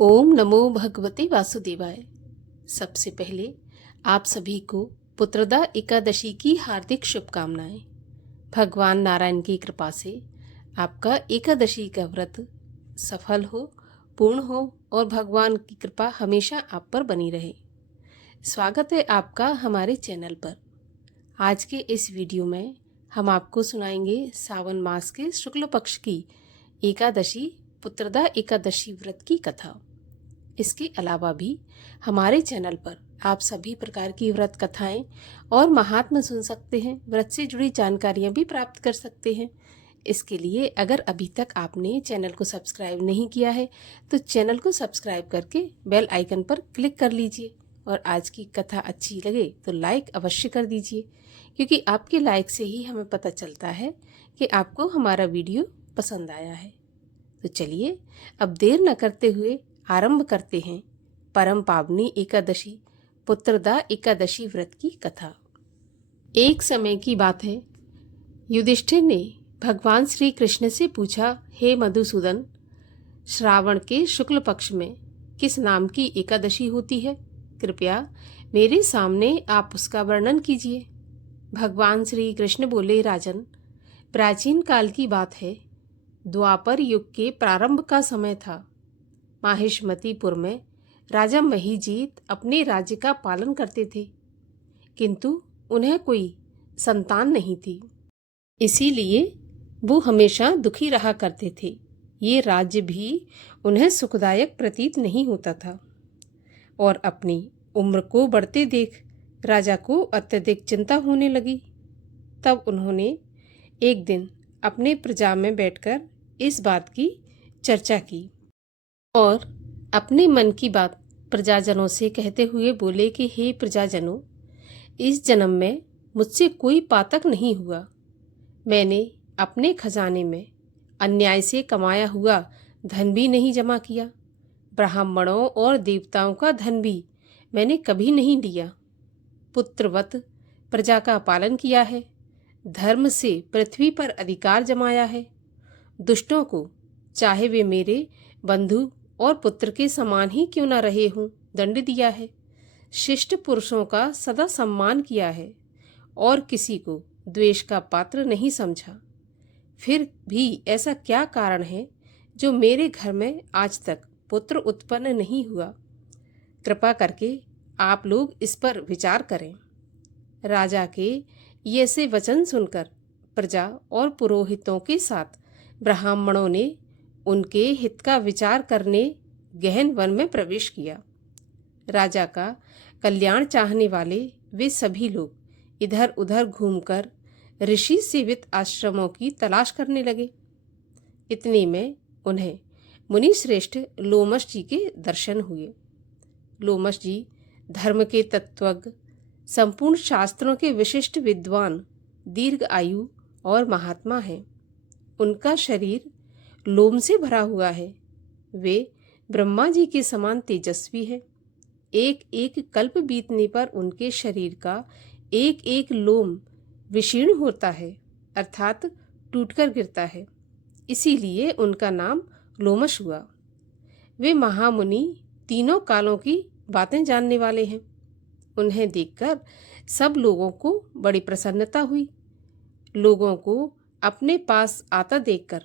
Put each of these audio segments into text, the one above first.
ओम नमो भगवते वासुदेवाय। सबसे पहले आप सभी को पुत्रदा एकादशी की हार्दिक शुभकामनाएं। भगवान नारायण की कृपा से आपका एकादशी का व्रत सफल हो, पूर्ण हो और भगवान की कृपा हमेशा आप पर बनी रहे। स्वागत है आपका हमारे चैनल पर। आज के इस वीडियो में हम आपको सुनाएंगे सावन मास के शुक्ल पक्ष की एकादशी पुत्रदा एकादशी व्रत की कथा। इसके अलावा भी हमारे चैनल पर आप सभी प्रकार की व्रत कथाएं और महात्म्य सुन सकते हैं। व्रत से जुड़ी जानकारियां भी प्राप्त कर सकते हैं। इसके लिए अगर अभी तक आपने चैनल को सब्सक्राइब नहीं किया है तो चैनल को सब्सक्राइब करके बेल आइकन पर क्लिक कर लीजिए और आज की कथा अच्छी लगे तो लाइक अवश्य कर दीजिए, क्योंकि आपके लाइक से ही हमें पता चलता है कि आपको हमारा वीडियो पसंद आया है। तो चलिए अब देर न करते हुए आरंभ करते हैं परम पावनी एकादशी पुत्रदा एकादशी व्रत की कथा। एक समय की बात है, युधिष्ठिर ने भगवान श्री कृष्ण से पूछा, हे मधुसूदन, श्रावण के शुक्ल पक्ष में किस नाम की एकादशी होती है? कृपया मेरे सामने आप उसका वर्णन कीजिए। भगवान श्री कृष्ण बोले, राजन, प्राचीन काल की बात है। द्वापर युग के प्रारंभ का समय था। माहिष्मतीपुर में राजा महीजीत अपने राज्य का पालन करते थे, किंतु उन्हें कोई संतान नहीं थी। इसीलिए वो हमेशा दुखी रहा करते थे। ये राज्य भी उन्हें सुखदायक प्रतीत नहीं होता था और अपनी उम्र को बढ़ते देख राजा को अत्यधिक चिंता होने लगी। तब उन्होंने एक दिन अपने प्रजा में बैठकर इस बात की चर्चा की और अपने मन की बात प्रजाजनों से कहते हुए बोले कि हे प्रजाजनों, इस जन्म में मुझसे कोई पातक नहीं हुआ। मैंने अपने खजाने में अन्याय से कमाया हुआ धन भी नहीं जमा किया। ब्राह्मणों और देवताओं का धन भी मैंने कभी नहीं लिया। पुत्रवत प्रजा का पालन किया है। धर्म से पृथ्वी पर अधिकार जमाया है। दुष्टों को, चाहे वे मेरे बंधु और पुत्र के समान ही क्यों न रहे हों, दंड दिया है। शिष्ट पुरुषों का सदा सम्मान किया है और किसी को द्वेष का पात्र नहीं समझा। फिर भी ऐसा क्या कारण है जो मेरे घर में आज तक पुत्र उत्पन्न नहीं हुआ? कृपा करके आप लोग इस पर विचार करें। राजा के ये से वचन सुनकर प्रजा और पुरोहितों के साथ ब्राह्मणों ने उनके हित का विचार करने गहन वन में प्रवेश किया। राजा का कल्याण चाहने वाले वे सभी लोग इधर उधर घूमकर ऋषि सेवित आश्रमों की तलाश करने लगे। इतने में उन्हें मुनि श्रेष्ठ लोमश जी के दर्शन हुए। लोमश जी धर्म के तत्वज्ञ, संपूर्ण शास्त्रों के विशिष्ट विद्वान, दीर्घ आयु और महात्मा हैं। उनका शरीर लोम से भरा हुआ है। वे ब्रह्मा जी के समान तेजस्वी है। एक एक कल्प बीतने पर उनके शरीर का एक एक लोम विशीर्ण होता है, अर्थात टूटकर गिरता है। इसीलिए उनका नाम लोमश हुआ। वे महामुनि तीनों कालों की बातें जानने वाले हैं। उन्हें देखकर सब लोगों को बड़ी प्रसन्नता हुई। लोगों को अपने पास आता देखकर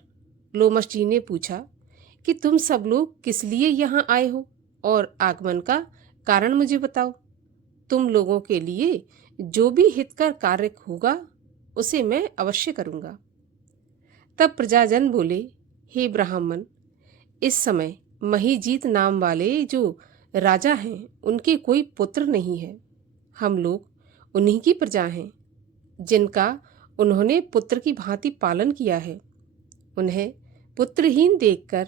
लोमश जी ने पूछा कि तुम सब लोग किस लिए यहाँ आए हो और आगमन का कारण मुझे बताओ। तुम लोगों के लिए जो भी हितकर कार्य होगा उसे मैं अवश्य करूँगा। तब प्रजाजन बोले, हे ब्राह्मण, इस समय महीजीत नाम वाले जो राजा हैं उनके कोई पुत्र नहीं है। हम लोग उन्हीं की प्रजा हैं जिनका उन्होंने पुत्र की भांति पालन किया है। उन्हें पुत्रहीन देखकर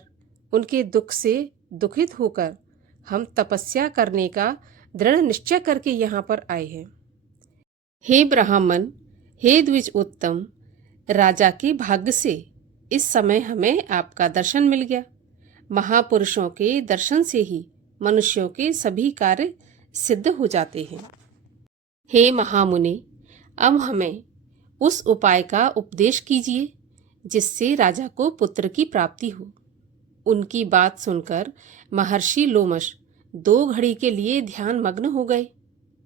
उनके दुख से दुखित होकर हम तपस्या करने का दृढ़ निश्चय करके यहाँ पर आए हैं। हे ब्राह्मण, हे द्विज उत्तम, राजा के भाग्य से इस समय हमें आपका दर्शन मिल गया। महापुरुषों के दर्शन से ही मनुष्यों के सभी कार्य सिद्ध हो जाते हैं। हे महामुनि, अब हमें उस उपाय का उपदेश कीजिए जिससे राजा को पुत्र की प्राप्ति हो। उनकी बात सुनकर महर्षि लोमश 2 घड़ी के लिए ध्यान मग्न हो गए।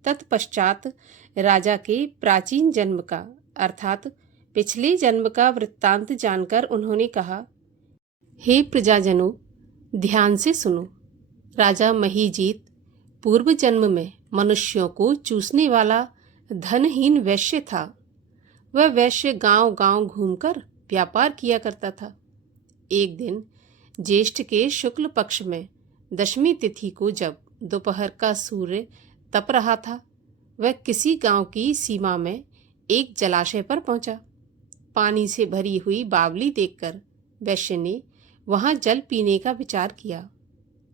तत्पश्चात राजा के प्राचीन जन्म का अर्थात पिछले जन्म का वृत्तांत जानकर उन्होंने कहा, हे प्रजाजनों, ध्यान से सुनो। राजा महीजीत पूर्व जन्म में मनुष्यों को चूसने वाला धनहीन वैश्य था। वह वैश्य गांव गांव घूमकर व्यापार किया करता था। एक दिन ज्येष्ठ के शुक्ल पक्ष में 10वीं तिथि को जब दोपहर का सूर्य तप रहा था, वह किसी गांव की सीमा में एक जलाशय पर पहुंचा। पानी से भरी हुई बावली देखकर वैश्य ने वहां जल पीने का विचार किया।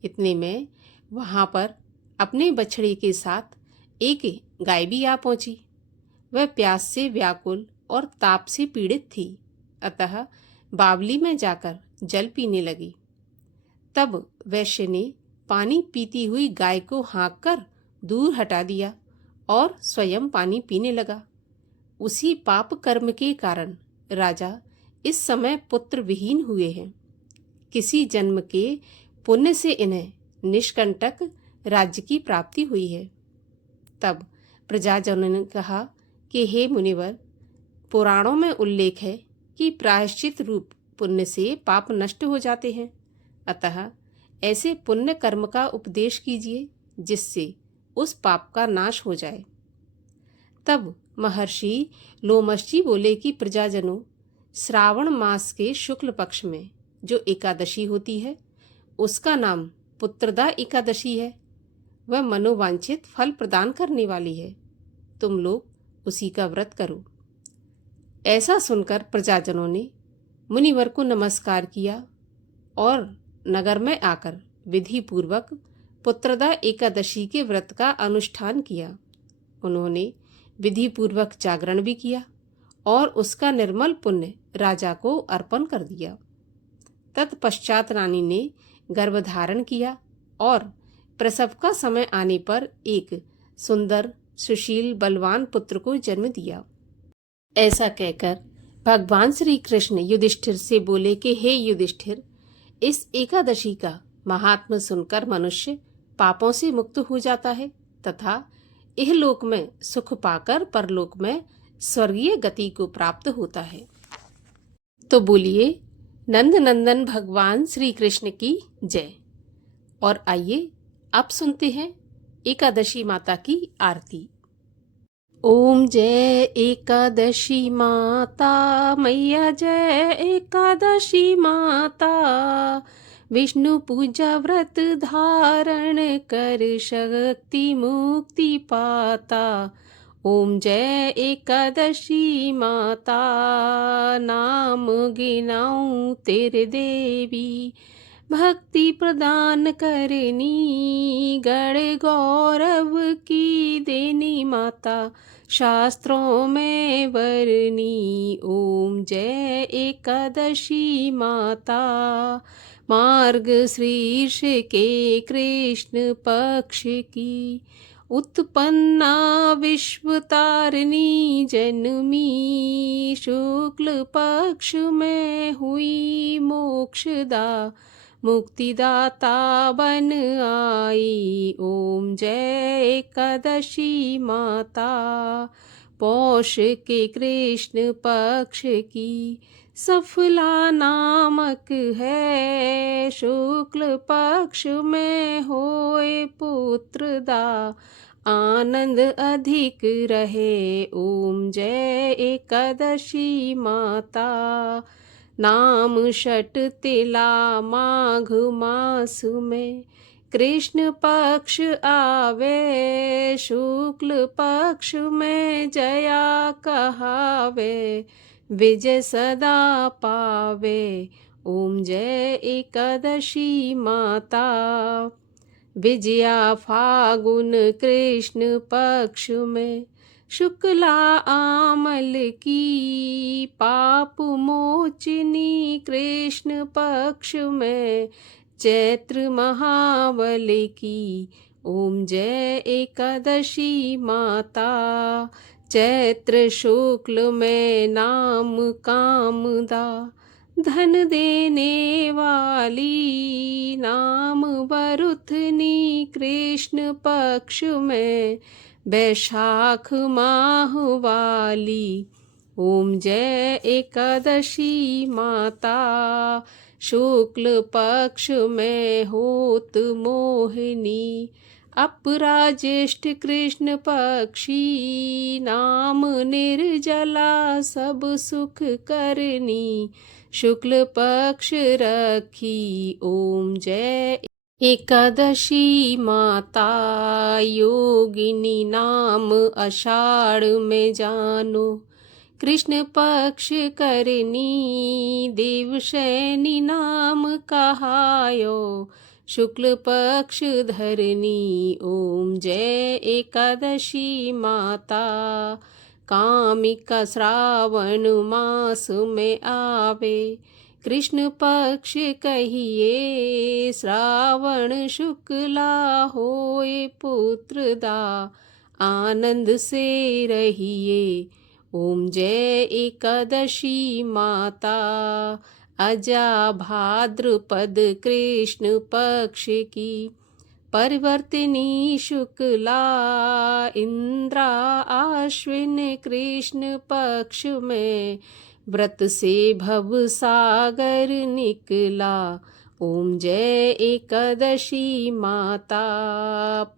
इतने में वहां पर अपने बछड़े के साथ एक गाय भी आ पहुंची। वह प्यास से व्याकुल और ताप से पीड़ित थी, अतः बावली में जाकर जल पीने लगी। तब वैश्य ने पानी पीती हुई गाय को हाँक कर दूर हटा दिया और स्वयं पानी पीने लगा। उसी पाप कर्म के कारण राजा इस समय पुत्र विहीन हुए हैं। किसी जन्म के पुण्य से इन्हें निष्कंटक राज्य की प्राप्ति हुई है। तब प्रजाजनों ने कहा कि हे मुनिवर, पुराणों में उल्लेख है कि प्रायश्चित रूप पुण्य से पाप नष्ट हो जाते हैं, अतः ऐसे पुण्य कर्म का उपदेश कीजिए जिससे उस पाप का नाश हो जाए। तब महर्षि लोमश जी बोले कि प्रजाजनों, श्रावण मास के शुक्ल पक्ष में जो एकादशी होती है उसका नाम पुत्रदा एकादशी है। वह मनोवांछित फल प्रदान करने वाली है। तुम लोग उसी का व्रत करो। ऐसा सुनकर प्रजाजनों ने मुनिवर को नमस्कार किया और नगर में आकर विधि पूर्वक पुत्रदा एकादशी के व्रत का अनुष्ठान किया। उन्होंने विधि पूर्वक जागरण भी किया और उसका निर्मल पुण्य राजा को अर्पण कर दिया। तत्पश्चात रानी ने गर्भधारण किया और प्रसव का समय आने पर एक सुंदर, सुशील, बलवान पुत्र को जन्म दिया। ऐसा कहकर भगवान श्री कृष्ण युधिष्ठिर से बोले कि हे युधिष्ठिर, इस एकादशी का महात्म्य सुनकर मनुष्य पापों से मुक्त हो जाता है तथा इहलोक में सुख पाकर परलोक में स्वर्गीय गति को प्राप्त होता है। तो बोलिए नंद नंदन भगवान श्री कृष्ण की जय। और आइए अब सुनते हैं एकादशी माता की आरती। ओम जय एकादशी माता मैया, जय एकादशी माता। विष्णु पूजा व्रत धारण कर शक्ति मुक्ति पाता। ओम जय एकादशी माता, नाम गिनाऊं तेरे देवी। भक्ति प्रदान करनी, गण गौरव की देनी माता। शास्त्रों में वरनी, ओम जय एकादशी माता। मार्ग शीर्ष के कृष्ण पक्ष की, उत्पन्ना विश्व तारिणी जनमी। शुक्ल पक्ष में हुई मोक्षदा, मुक्तिदाता बन आई। ओम जय एकादशी माता। पौष के कृष्ण पक्ष की, सफला नामक है। शुक्ल पक्ष में होए पुत्रदा, आनंद अधिक रहे। ओम जय एकादशी माता। नाम षट तिला माघ मास में, कृष्ण पक्ष आवे। शुक्ल पक्ष में जया कहावे, विजय सदा पावे। ओम जय एकादशी माता। विजया फागुन कृष्ण पक्ष में, शुक्ला आमल की। पाप मोचनी कृष्ण पक्ष में, चैत्र महाबल की। ओम जय एकादशी माता। चैत्र शुक्ल में नाम कामदा, धन देने वाली, नाम बरुथनी कृष्ण पक्ष में, बैशाख माह वाली। ओम जय एकादशी माता, शुक्ल पक्ष में होत मोहिनी, अपराज्येष्ठ कृष्ण पक्षी, नाम निर्जला सब सुख करनी, शुक्ल पक्ष रखी। ओम जय एकादशी माता, योगिनी नाम आषाढ़ में जानो, कृष्ण पक्ष करनी, देवशैनी नाम कहायो, शुक्ल पक्ष धरनी। ओम जय एकादशी माता, कामिका श्रावण मास में आवे, कृष्ण पक्ष कहिए, श्रावण शुक्ला होए पुत्रदा, आनंद से रहिए। ओम जय एकादशी माता, अजा भाद्रपद कृष्ण पक्ष की, परिवर्तिनी शुक्ला, इंद्रा आश्विन कृष्ण पक्ष में, व्रत से भव सागर निकला। ओम जय एकादशी माता,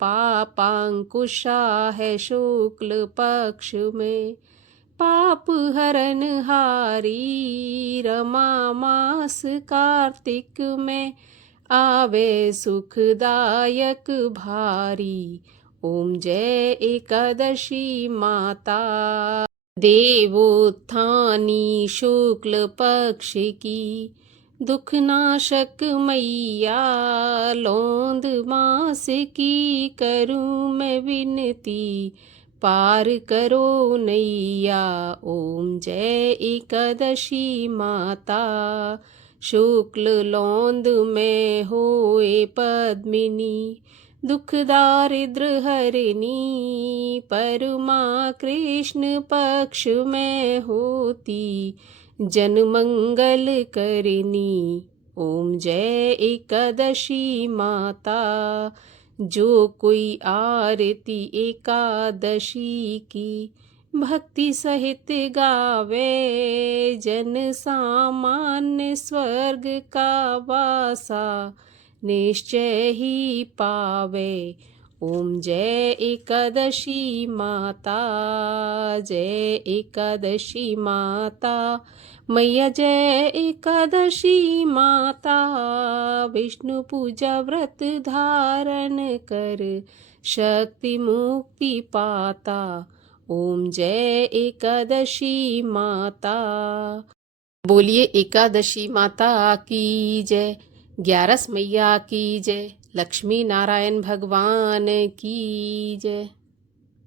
पापांकुशा है शुक्ल पक्ष में, पाप हरन हारी, रमा मास कार्तिक में, आवे सुखदायक भारी। ओम जय एकादशी माता, देवोत्थानी शुक्ल पक्ष की, दुखनाशक मैया, लौंद मास की करूँ मैं विनती, पार करो नैया। ओम जय एकादशी माता, शुक्ल लौंद में होए पद्मिनी, दुख दारिद्र हरिणी, परमा कृष्ण पक्ष में होती, जन मंगल करनी। ओम जय एकादशी माता, जो कोई आरती एकादशी की, भक्ति सहित गावे, जन सामान्य स्वर्ग का वासा निश्चय ही पावे। ओम जय एकादशी माता, जय एकादशी माता, मैया जय एकादशी माता, विष्णु पूजा व्रत धारण कर, शक्ति मुक्ति पाता। ओम जय एकादशी माता। बोलिए एकादशी माता की जय, ग्यारस मैया की जय, लक्ष्मी नारायण भगवान की जय।